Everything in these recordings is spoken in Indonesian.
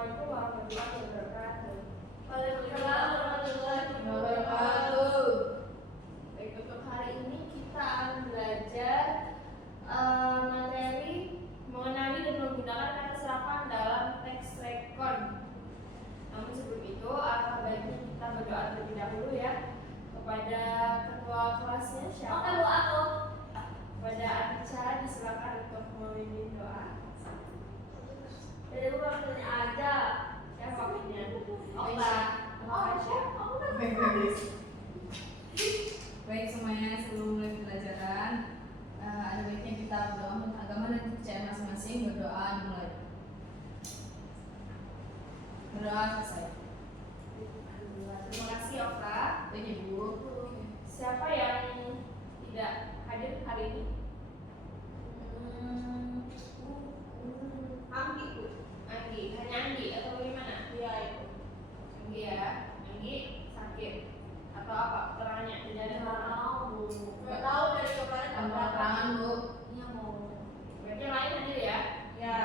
Assalamualaikum warahmatullahi wabarakatuh. Waalaikumsalam warahmatullahi wabarakatuh. Baik, untuk hari ini kita akan belajar materi mengenali dan menggunakan kata serapan dalam teks rekon. Namun sebelum itu, alangkah baiknya kita berdoa terlebih dahulu ya kepada ketua kelasnya siapa? Oke Bu, aku. Kepada Adica, disilakan untuk memimpin doa. Jadi Bu waktunya ada. Siapa waktunya? Opa. Baik semuanya, sebelum mulai pembelajaran ada baiknya kita berdoa untuk agama dan kepercayaan masing-masing. Berdoa dimulai. Berdoa selesai. Terima kasih Oka. Baik Ibu. Siapa yang tidak hadir hari ini? Anggi Bu. Anggi, hanya Anggi atau bagaimana? Iya itu. Anggi ya, Anggi sakit atau apa? Keterangannya tidak ada keterangan. Bu. Nggak tahu dari kemarin Tanpa tangan Bu. Iya mau. Berarti yang lain hadir ya? Ya.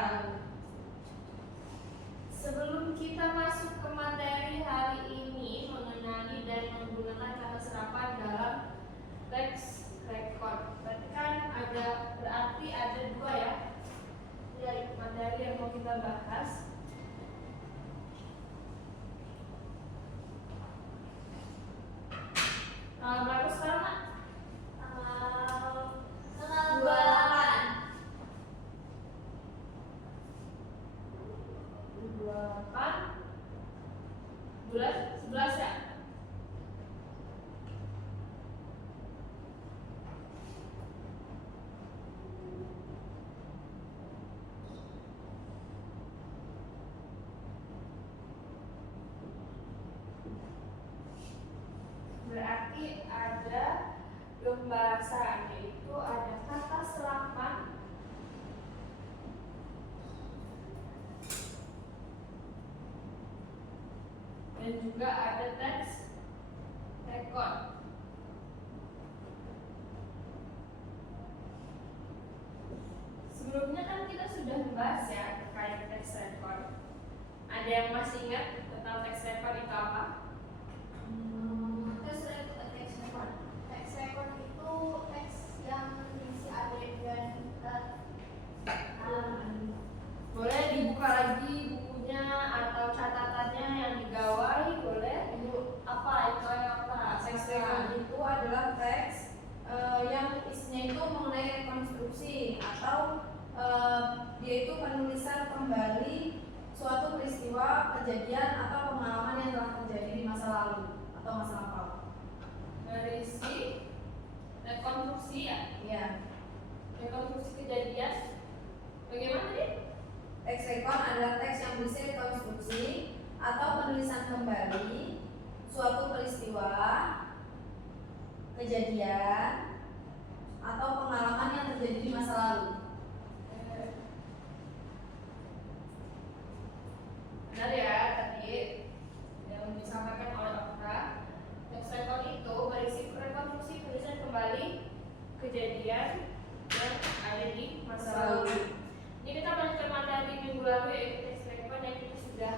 Sebelum kita masuk ke materi hari ini mengenali dan menggunakan kata serapan dalam teks rekon, berarti kan berarti ada dua ya dari materi yang mau kita bahas. Berapa sekarang Mak? Tanggal 28. 28 bulan 11 ya? Berarti ada pembahasan, yaitu ada kata serapan dan juga ada teks rekon. Sebelumnya kan kita sudah membahas ya terkait teks rekon. Ada yang masih ingat tentang teks rekon itu apa? Teks rekon itu teks yang berisi adegan Boleh dibuka lagi bukunya atau catatannya yang digawai, boleh? Apa itu apa? Teks rekon itu adalah teks yang isinya itu mengenai rekonstruksi atau dia itu penulisan kembali suatu peristiwa, kejadian atau pengalaman yang telah terjadi di masa lalu atau masa lampau. Berisi rekonstruksi ya? Iya. Rekonstruksi kejadian. Bagaimana nih? Teks rekon adalah teks yang berisi rekonstruksi atau penulisan kembali suatu peristiwa, kejadian atau pengalaman yang terjadi di masa lalu. Benar ya tadi yang disampaikan oleh Okta. Teks rekon itu berisi rekonstruksi penulisan kembali kejadian yang ada di masa lalu. Ini kita melanjutkan materi minggu lalu yaitu teks rekon yang kita sudah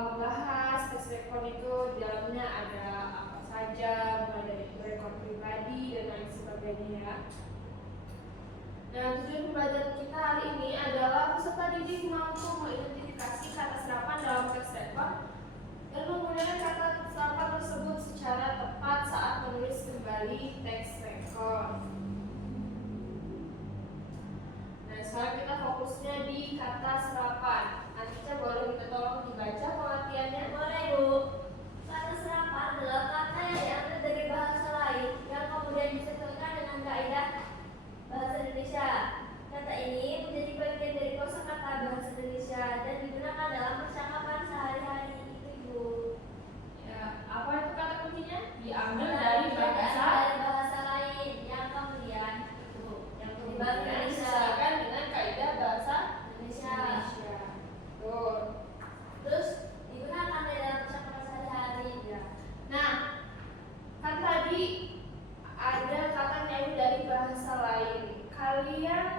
membahas. Teks rekon itu di dalamnya ada apa saja, mulai dari rekon pribadi dan lain sebagainya. Nah, tujuan pembelajaran kita hari ini adalah peserta didik mampu mengidentifikasi kata serapan dalam teks rekon dan menggunakan kata serapan tersebut secara tepat saat menulis kembali teks rekon. Nah, sekarang kita fokusnya di kata serapan. Nanti boleh kita tolong dibaca pengertiannya. Boleh Bu. Kata serapan adalah kata yang diambil dari bahasa lain yang kemudian disesuaikan dengan kaidah bahasa Indonesia. Kata ini menjadi bagian dari kosakata bahasa Indonesia dan digunakan dalam percakapan sehari-hari. Itu Ibu. Ya, apa itu kata kuncinya? Diambil dari bahasa lain yang kemudian yang bahasa kemudian Indonesia. disesuaikan dengan kaidah bahasa Indonesia. Tuh. Terus digunakan dalam percakapan sehari-hari. Ya. Nah, kan tadi ada kata yang dari bahasa lain. Kalian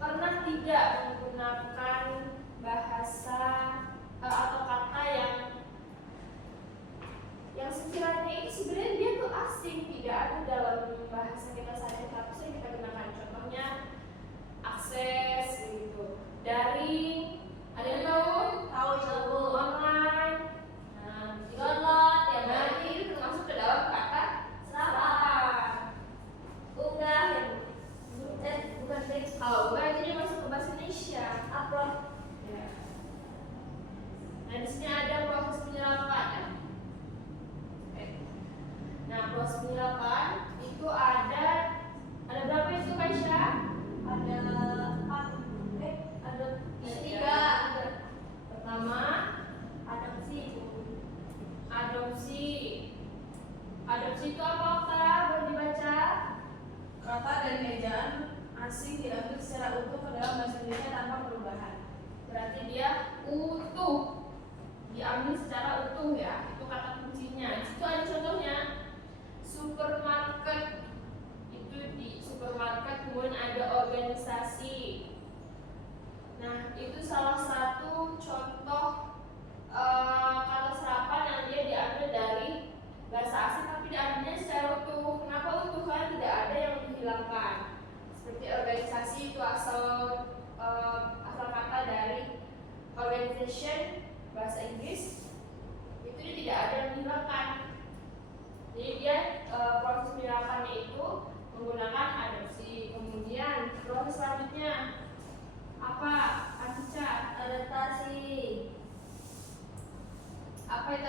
pernah tidak menggunakan bahasa atau kata yang sekiranya itu sebenarnya dia tuh asing, tidak ada dalam bahasa kita sehari-hari tapi sering kita gunakan. Contohnya akses gitu, daring, ada yang tahu, online. Nah, Download ya, nah ini termasuk ke dalam kata serapan. Unggah ya, bukan teks. kalau enggak itu dia masuk ke bahasa Indonesia. Upload. Ya. Nah di sini ada proses penyerapan ya. Oke. Nah proses penyerapan itu ada berapa itu Kaisya? Ada 4, Ada Tiga. Pertama adopsi. adopsi. Adopsi itu apa Kak? Boleh dibaca? kata dan ejaan asing diambil secara utuh ke dalam bahasa Indonesia tanpa perubahan. Berarti dia utuh, diambil secara utuh ya. Itu kata kuncinya. Itu ada contohnya. Supermarket, itu di supermarket kemudian ada organisasi. Nah itu salah satu contoh kata serapan yang dia diambil dari bahasa asing tapi diambilnya secara utuh. Kenapa utuh? Kan tidak ada yang dihilangkan. Seperti organisasi itu asal kata dari organization bahasa Inggris itu dia tidak ada yang dihilangkan. Jadi dia proses penyerapannya itu menggunakan adopsi. Kemudian proses selanjutnya apa? Acica, Adaptasi. apa itu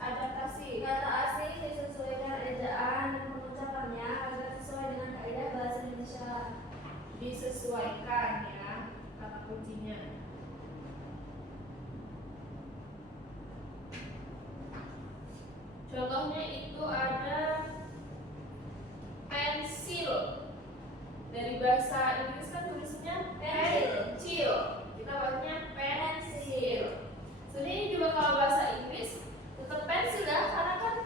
adaptasi? Kata asing disesuaikan ejaan dan pengucapannya agar sesuai dengan kaidah bahasa Indonesia. Disesuaikan ya kata kuncinya. Contohnya itu ada pensil. Dari bahasa Inggris kan tulisnya pencil. Kita bacanya pensil. Sebenarnya ini juga kalau bahasa Inggris tetap pensil ya, karena kan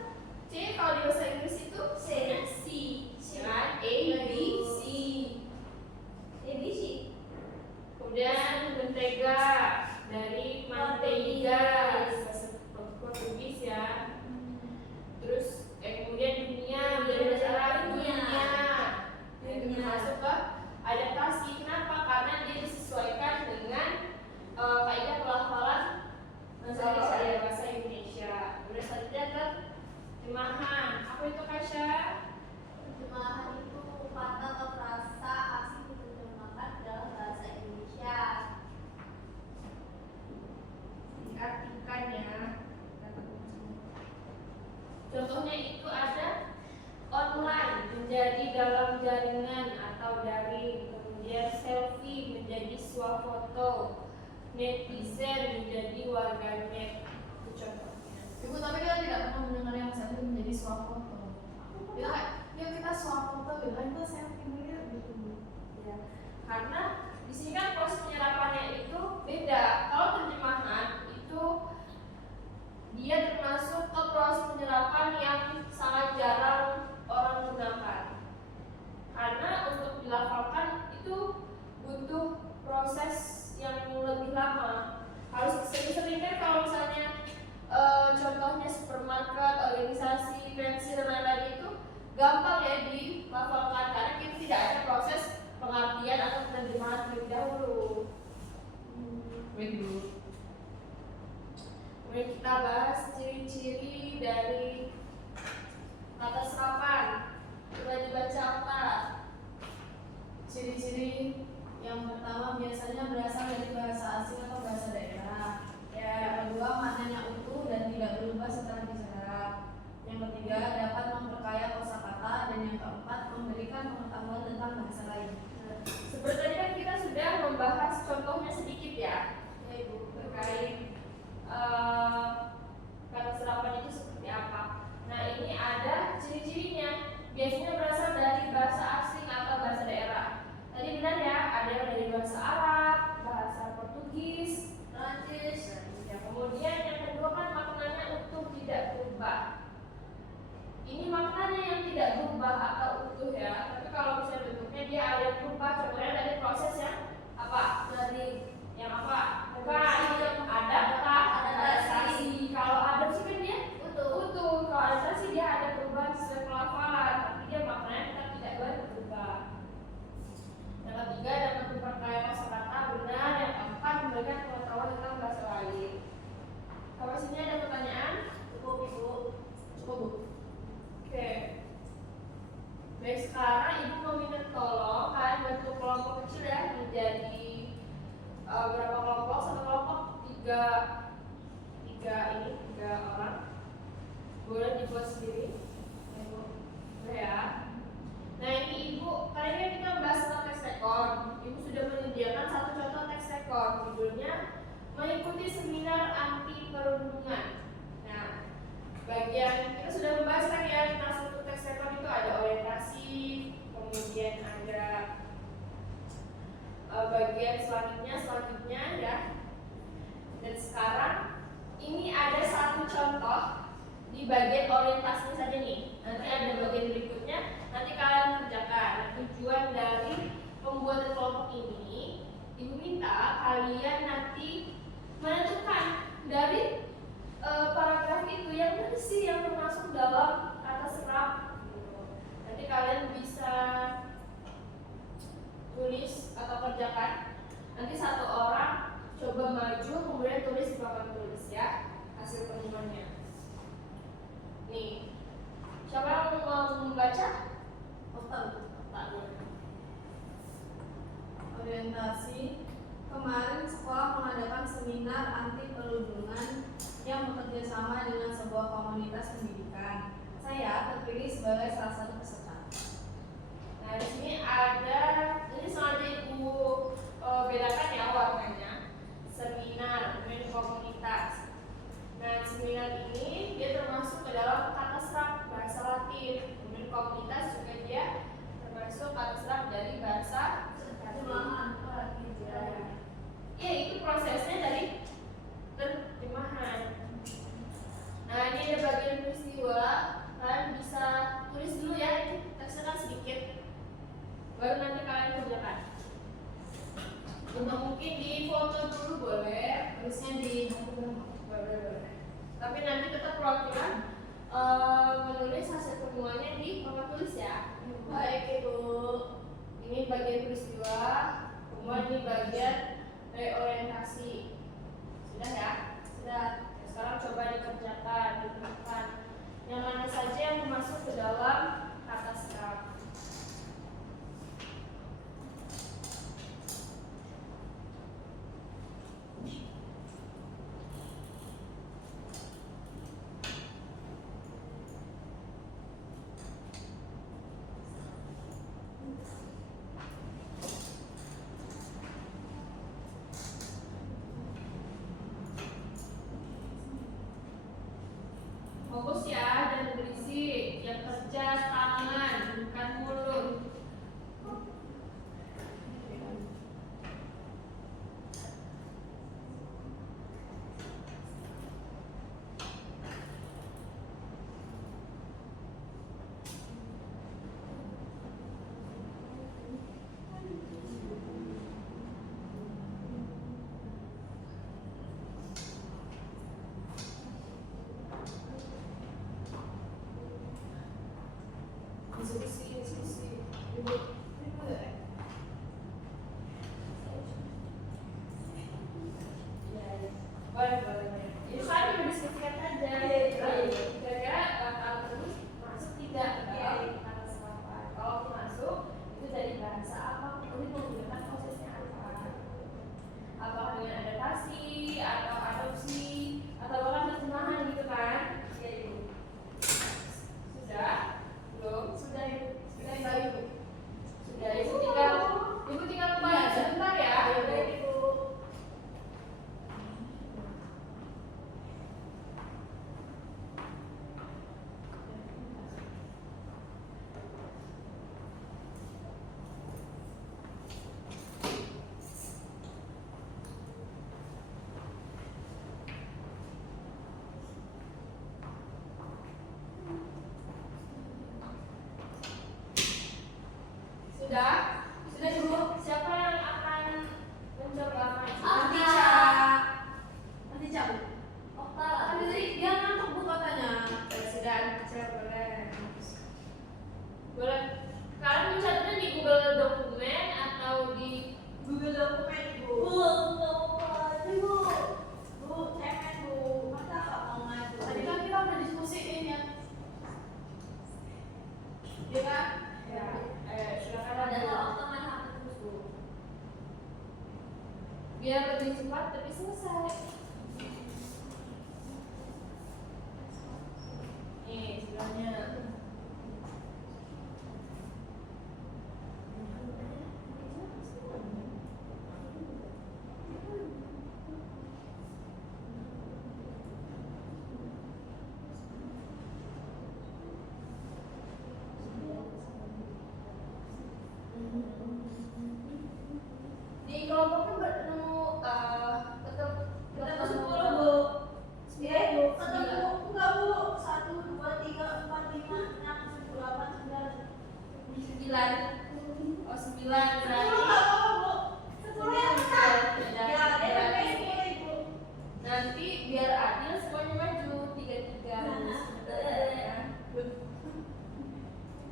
C kalau di bahasa Inggris itu C-nya C, kan? A, B, C. ABC. Kemudian mentega dari manteiga bahasa Portugis ya. Terus kemudian dunia dari bahasa Arab dunia. Nah, itu masuk ke adaptasi. Kenapa? Karena dia disesuaikan dengan kaidah pelafalan bahasa Indonesia. Kemudian selanjutnya ke terjemahan. Apa itu Kasya? Terjemahan itu kata atau frasa asing diterjemahkan dalam bahasa Indonesia. Diartikan ya kata kuncinya. Contohnya itu ada online menjadi dalam jaringan atau daring, kemudian selfie menjadi swafoto, netizen menjadi warganet. Itu contohnya. Ibu, tapi kita tidak pernah mendengar yang selfie menjadi swafoto. Kita kayak, yuk kita swafoto, gitu kan kita selfie dulu ya, gitu. Ya, karena di sini kan proses penyerapannya itu beda. Kalau terjemahan itu dia termasuk ke proses penyerapan yang sangat jarang orang gunakan. Karena untuk dilafalkan itu butuh proses yang lebih lama. Harus sering-sering kan kalau misalnya contohnya supermarket, organisasi, pensil dan lain-lain itu gampang ya dilafalkan karena kita tidak ada proses pengertian atau penerjemahan terlebih dahulu. Kemudian kita bahas ciri-ciri dari kata serapan. Coba dibaca apa? Ciri-ciri yang pertama biasanya berasal dari bahasa asing atau bahasa daerah. Yang kedua maknanya utuh dan tidak berubah setelah diserap. Yang ketiga dapat memperkaya kosakata dan yang keempat memberikan pengetahuan tentang bahasa lain. Seperti tadi kan kita sudah membahas contohnya sedikit ya, Ibu, terkait kata serapan itu seperti apa. berapa kelompok? Satu kelompok tiga orang. Boleh dibuat sendiri. Ya. Nah ini ibu, kali ini kita bahas tentang teks rekor. Ibu sudah menyediakan satu contoh teks rekor, judulnya mengikuti seminar anti perundungan. Nah, bagian kita sudah membahas kan ya tentang satu teks rekor itu ada orientasi, kemudian ada bagian selanjutnya ya. Dan sekarang ini ada satu contoh di bagian orientasi saja nih. Nanti ada bagian berikutnya, nanti kalian kerjakan. Tujuan dari pembuatan kelompok ini, ibu minta kalian nanti menentukan dari paragraf itu yang mana sih yang termasuk dalam kata serap. Nanti kalian bisa tulis atau kerjakan. Nanti satu orang coba maju, kemudian tulis di papan tulis ya hasil penemuannya. Nih, siapa yang mau membaca? Orientasi. Kemarin sekolah mengadakan seminar anti perundungan yang bekerja sama dengan sebuah komunitas pendidikan. Saya terpilih sebagai salah satu peserta. Nah, di sini ada, ini sengaja ibu bedakan ya warnanya. Seminar, kemudian komunitas. Nah, seminar ini dia termasuk ke dalam kata serap bahasa Latin. Kemudian komunitas juga dia termasuk kata serap dari bahasa Latin. Ya, itu prosesnya dari terjemahan. Nah, ini ada bagian peristiwa. Kalian bisa tulis dulu ya, ini teksnya kan sedikit. Baru nanti kalian kerjakan. Untuk mungkin di foto dulu boleh, tulisnya di boleh. Tapi nanti tetap perwakilan menulis hasil temuannya di papan tulis ya. Baik Ibu. Ini bagian peristiwa, kemudian ini bagian reorientasi. Sudah ya? Sudah. Ya, sekarang coba dikerjakan, ditentukan yang mana saja yang masuk ke dalam kata serap. Fokus ya, dan berisi yang kerja tangan, bukan mulut. Diskusi. Ibu, ini boleh ya? Boleh. Itu kan didiskusikan aja. Kira-kira kalau terus masuk tidak dalam kata serapan. Kalau masuk itu dari bahasa apa? Ini menggunakan prosesnya apa? Apakah dengan adaptasi atau adopsi atau bahkan terjemahan gitu kan? Ya Ibu. Sudah? Belum? Sudah Ibu. Sudah Ibu tinggal kembali sebentar ya. Ibu. biar lebih cepat tapi selesai. Nih sebelahnya. Di kelompoknya bertemu ketemu 10 Bu. Ketemu enggak Bu? 1, 2, 3, 4, 5, 6, 7, 8, 9. 9. Oh 9 berarti. Nanti biar adil semuanya maju 3-3.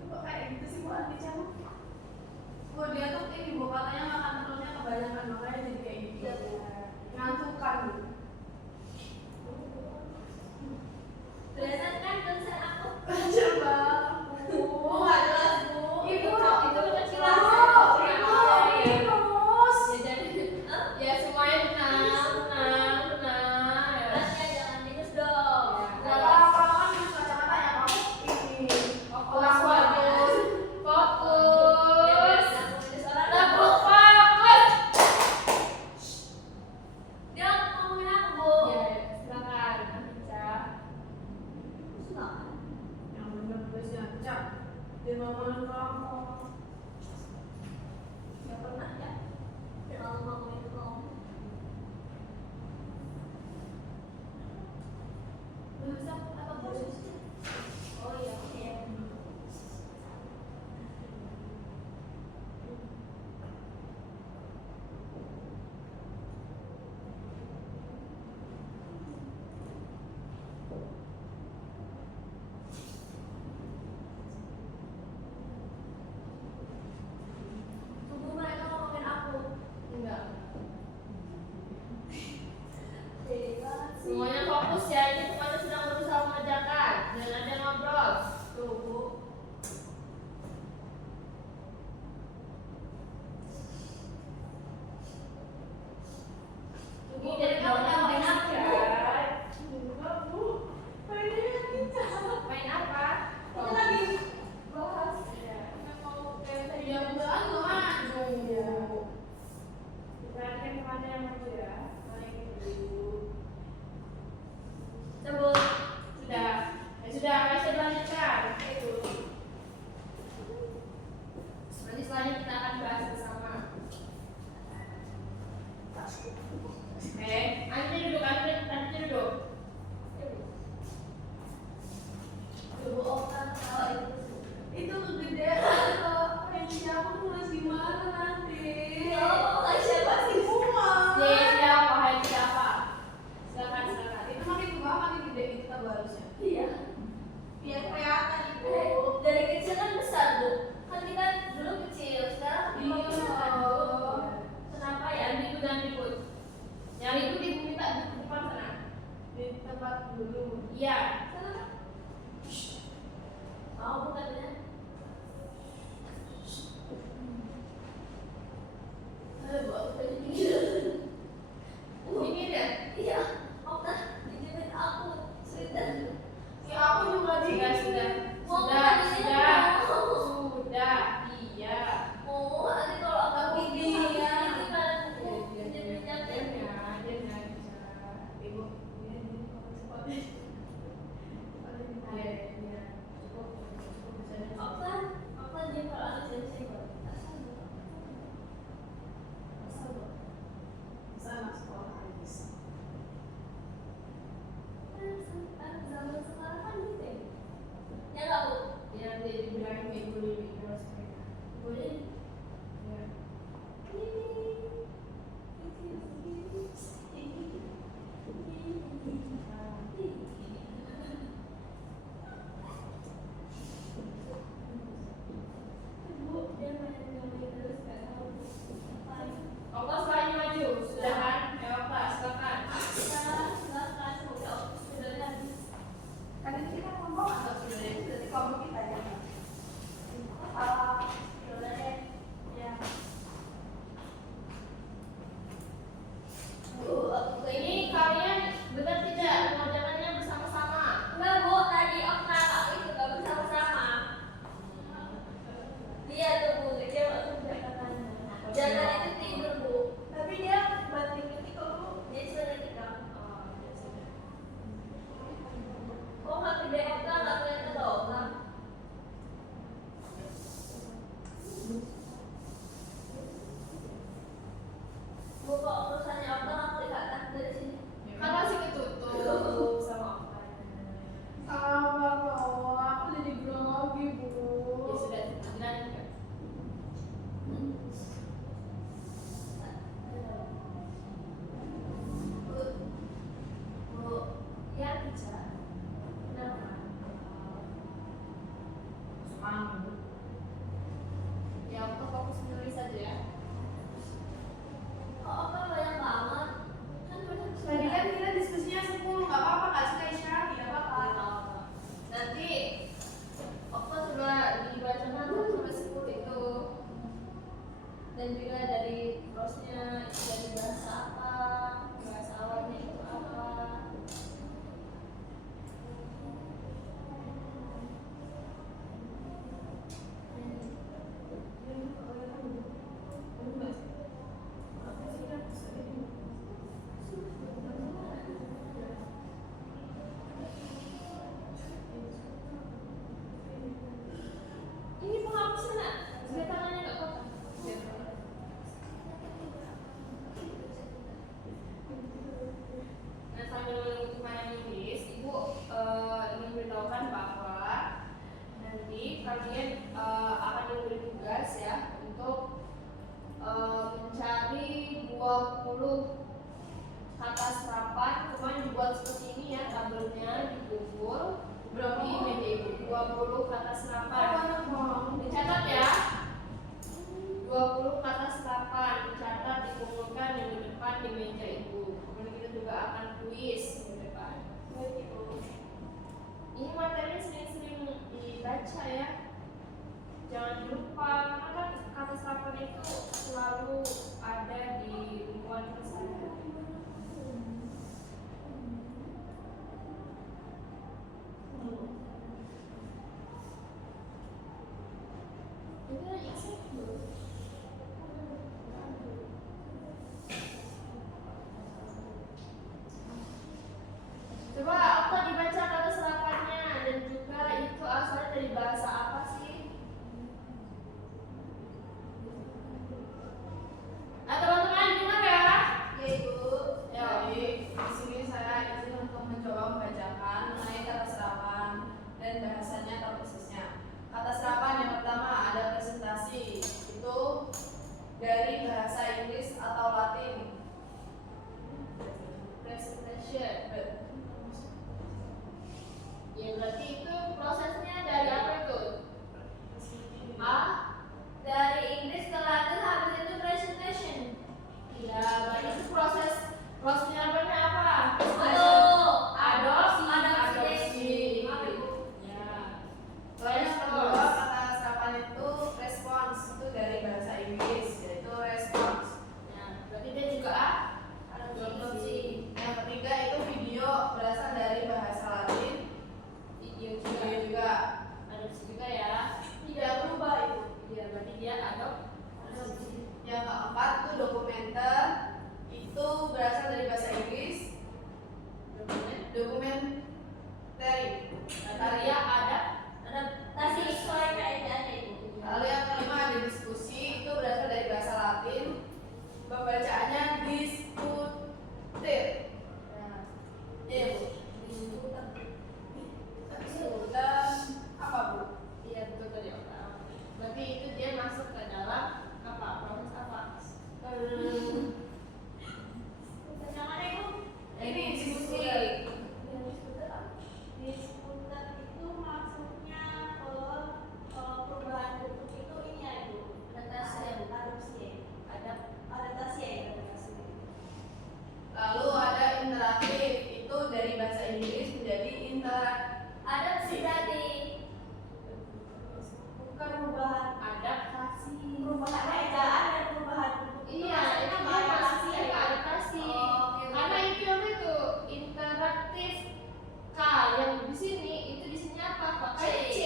Kok kayak gitu sih Bu Andi Cang? Bu dia tuh ini Bu katanya makan telurnya kebanyakan makanya jadi kayak gitu. Ngantukan Bu. Kelihatan kan konser aku. Ajar Bang. Bu, nggak jelas Bu. Ibu, itu kecilan. Ya semuanya tenang. Kelasnya jangan minus dong. Nggak apa-apa kan minus kacamata ya kamu ini. Fokus. Fokus. Tepuk fokus. Dia ngomongin aku, Bu. Ya, silakan Anca. Yang bener tulisnya Cak. Dia ngomongin kamu. Nggak pernah ya. Kalau ngomongin kamu. Bahasa apa bahasa? Oh iya, iya. Tunggu mereka ngomongin aku. Enggak. Dewa. Semuanya fokus ya. Ini semuanya sedang berusaha mengerjakan. Jangan ada ngobrol. Tuh, Bu. Ini jadi Kamu kamu ngomongin aku, Bu. Enggak Bu. Mainnya lagi Cak. main apa? Kita lagi bahas. yang udah maju. Perhatikan kemana yang maju ya. Sebut. Sudah. Ya sudah, masih dilanjutkan. Itu. Nanti selanjutnya kita akan bahas bersama. Nanti duduk, nanti duduk. Ibu Oka tahu itu. Itu kegedean kok. Yang siapa nulis di mana nanti? Oh, kayak siapa sih? Semua. Siapa? Hai siapa? Silakan. Itu makin ke bawah makin gede gitu kita harusnya. Iya. Biar kelihatan Ibu. Dari kecil kan besar, Bu. Kan kita dulu kecil, sekarang Iya. besar, Bu. Kenapa ya? Yang ikut dan ikut. Yang ikut ibu minta duduk di depan sana. Di tempat dulu. Iya. Sana. Mau Bu katanya? Bu, aku pengen gila. Dingin ya? Iya, Oka dijamin aku. Sudah. Ya aku juga Sudah. Iya. Oh, nanti kalau Oka gini, Iya. itu kan dijamin. Ibu. Ini cepat. Oka dia kalau ada sensitif. Asal Bu. kata serapan kemarin dibuat seperti ini ya, tabelnya dikumpul Berapa? di meja ibu. 20 kata serapan. Banyak banget. Dicatat ya. 20 kata serapan dicatat, dikumpulkan minggu depan di meja ibu. Kemudian kita juga akan kuis minggu depan. Ini materinya sering-sering dibaca ya. Jangan lupa, karena kan kata serapan itu selalu ada di lingkungan keseharian. Itu excited. Coba Okta dibaca kata serapannya dan juga itu asalnya dari bahasa apa sih? Nah teman-teman dengar ya? Ya Ibu. Ya. Jadi di sini saya izin untuk mencoba membacakan mengenai kata serapan dan bahasanya atau prosesnya. Kata serapan yang pertama ada presentasi, itu dari bahasa Inggris atau Latin. Presentation. Ya berarti itu prosesnya dari apa itu? A? Dari Inggris ke Latin habis itu presentation. Ya berarti itu proses penyerapannya apa? Adopsi. Adopsi. Ya. Lalu yang kedua kata serapan itu respons, itu dari bahasa Inggris yaitu response. Ya, berarti dia juga A? Adopsi. Yang ketiga itu video, berasal dari bahasa Latin. Video Video juga. juga Adopsi juga ya. tidak berubah itu. Ya berarti dia adopsi. Yang keempat itu dokumenter, itu berasal dari bahasa Inggris. Dokumentary. Berarti dia Adaptasi sesuai keadaannya itu. Lalu yang kelima ada diskusi, itu berasal dari bahasa Latin. Pembacaannya diskutir. Iya Bu. Dan apa Bu? Iya betul tadi Okta. Berarti itu dia masuk ke dalam apa? Proses apa? Yang mana itu? Ini diskusi. Diskuter itu maksudnya ke perubahan bentuk itu ini ya Ibu. Adaptasi ya. Lalu ada interaktif, itu dari bahasa Inggris menjadi Adaptasi berarti bukan perubahan Adaptasi. keadaan dan perubahan bentuk. Iya, itu dia masih ke adaptasi. Karena itu yang itu interaktif K yang di sini itu di sini apa? Pakai C,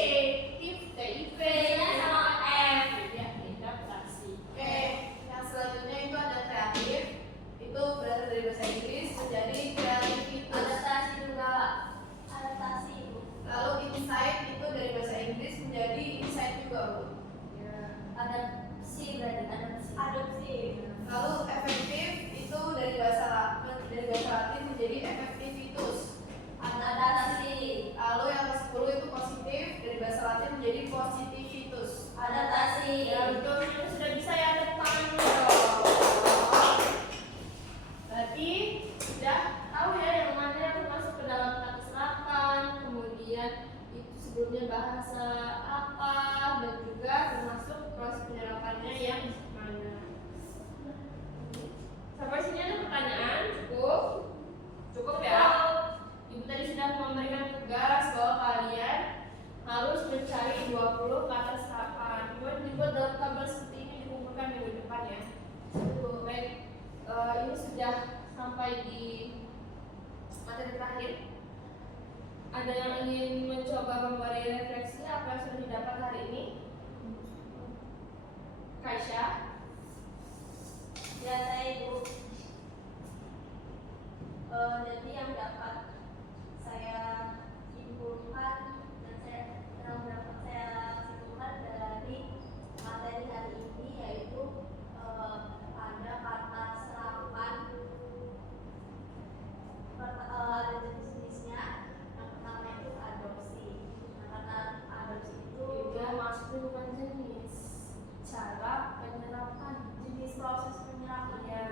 tif, TIV, V-nya sama F. Ya, adaptasi. Oke, yang selanjutnya itu ada kreatif, itu berasal dari bahasa Inggris menjadi kreativitas. Adaptasi juga. Adaptasi Ibu. Lalu insight itu dari bahasa Inggris menjadi insight juga Bu. Ya. Adaptasi berarti adopsi. Lalu efektif itu dari bahasa Latin menjadi effectivitus. Adaptasi. Lalu yang ke-10 itu positif, dari bahasa Latin menjadi positivitus. Adaptasi. Ya betul, yang sudah bisa ya tepuk tangan dulu dong. Berarti sudah tahu ya yang mana yang termasuk ke dalam kata serapan, kemudian itu sebelumnya bahasa apa, dan juga termasuk proses penyerapannya yang mana. Sampai sini ada pertanyaan? Cukup? Cukup ya? Ibu tadi sudah memberikan tugas bahwa kalian harus mencari 20 kata serapan. Kemudian dibuat dalam tabel seperti ini, dikumpulkan minggu depan ya. Baik, ini sudah sampai di materi terakhir. Ada yang ingin mencoba memberi refleksi apa yang sudah didapat hari ini? Kaisha? Ya saya Ibu. Jadi yang dapat saya simpulkan dan saya simpulkan dari materi hari ini yaitu ada kata serapan ada jenis-jenisnya. Yang pertama itu adopsi. Kata adopsi itu Juga maksudnya bukan jenis, cara penyerapan, jenis proses penyerapan. ya.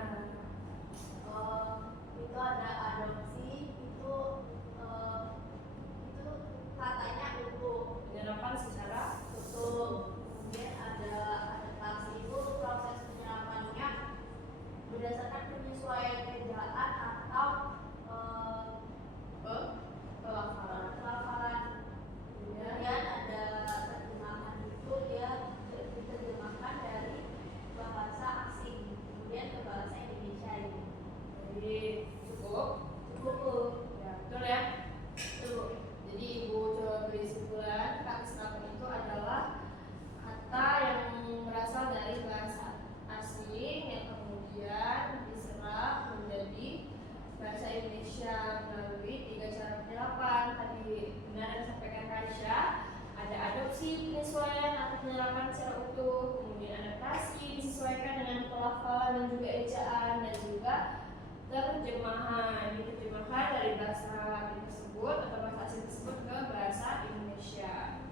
diterjemahkan dari bahasa Latin tersebut atau bahasa asing tersebut ke bahasa Indonesia.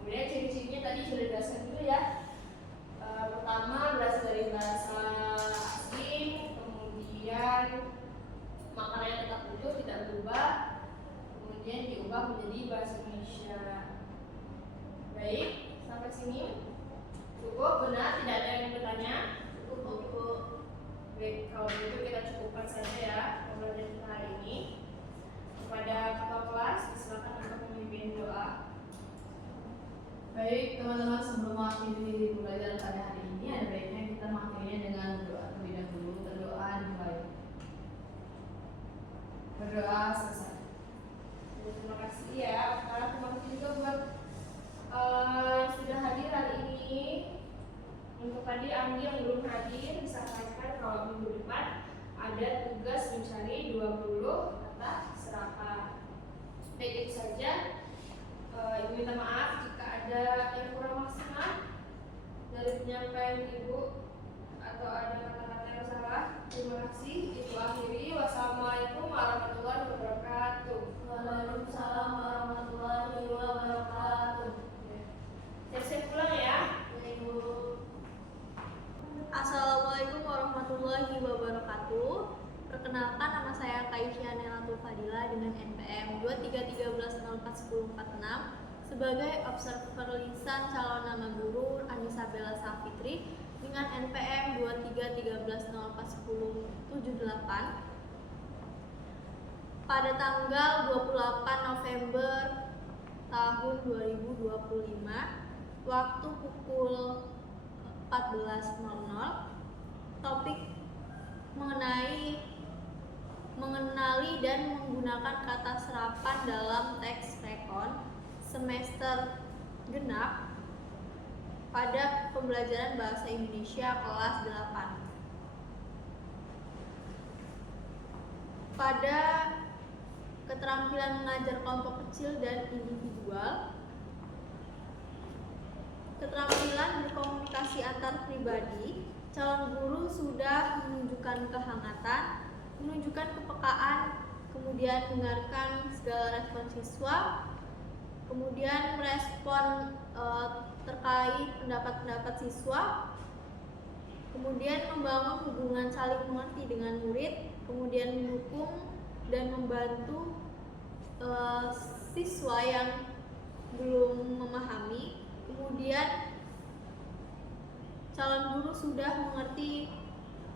Kemudian ciri-cirinya tadi sudah dijelaskan dulu ya. Pertama berasal dari bahasa asing, kemudian maknanya tetap utuh, tidak berubah, kemudian diubah menjadi bahasa Indonesia. Baik, sampai sini cukup, benar, tidak ada yang bertanya? Cukup. Baik, kalau begitu kita cukupkan saja ya pembelajaran kita hari ini. Kepada ketua kelas, silakan untuk memimpin doa. Baik teman-teman, sebelum mengakhiri pembelajaran pada hari ini, ada baiknya kita mengakhirinya dengan doa terlebih dahulu. Berdoa dimulai. Berdoa selesai. Terima kasih ya. Sekarang terima kasih juga buat sudah hadir hari ini. Untuk tadi Andi yang belum hadir, disampaikan kalau minggu depan ada tugas mencari 20 kata serapan. Baik, itu saja. Ibu minta maaf jika ada yang kurang maksimal dari penyampaian Ibu atau ada kata-kata yang salah. Terima kasih. Itu akhiri. Wassalamualaikum warahmatullahi wabarakatuh. Waalaikumsalam warahmatullahi wabarakatuh. Siap-siap pulang ya. Assalamualaikum warahmatullahi wabarakatuh. Perkenalkan, nama saya Kaisya Nelatul Fadila dengan NPM 2313041046 sebagai observer lisan calon nama guru Anissa Bella Safitri dengan NPM 2313041078 pada tanggal 28 November tahun 2025 waktu pukul 14.00. Topik mengenali dan menggunakan kata serapan dalam teks rekon semester genap pada pembelajaran bahasa Indonesia kelas 8. Pada keterampilan mengajar kelompok kecil dan individual, keterampilan berkomunikasi antar pribadi, calon guru sudah menunjukkan kehangatan, menunjukkan kepekaan, kemudian mendengarkan segala respon siswa, kemudian merespon terkait pendapat-pendapat siswa, kemudian membangun hubungan saling mengerti dengan murid, kemudian mendukung dan membantu siswa yang belum memahami. Kemudian calon guru sudah mengerti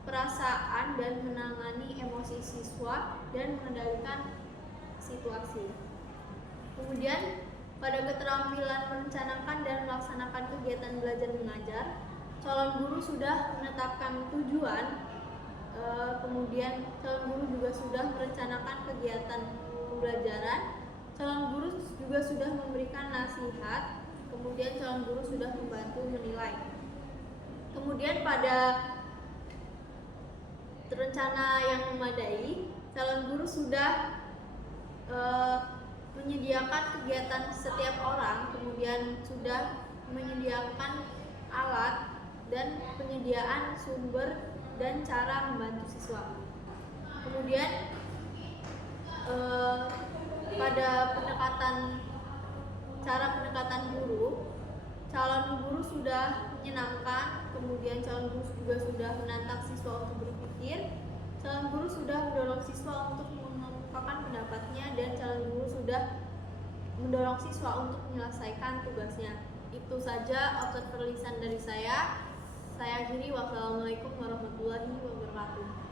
perasaan dan menangani emosi siswa dan mengendalikan situasi. Kemudian pada keterampilan merencanakan dan melaksanakan kegiatan belajar mengajar, calon guru sudah menetapkan tujuan, kemudian calon guru juga sudah merencanakan kegiatan pembelajaran, calon guru juga sudah memberikan nasihat, kemudian calon guru sudah membantu menilai. Kemudian pada rencana yang memadai, calon guru sudah menyediakan kegiatan setiap orang, kemudian sudah menyediakan alat dan penyediaan sumber dan cara membantu siswa. Kemudian pada cara pendekatan guru, calon guru sudah menyenangkan, kemudian calon guru juga sudah menantang siswa untuk berpikir, calon guru sudah mendorong siswa untuk mengungkapkan pendapatnya, dan calon guru sudah mendorong siswa untuk menyelesaikan tugasnya. Itu saja observer lisan dari saya. Saya akhiri. Wassalamualaikum warahmatullahi wabarakatuh.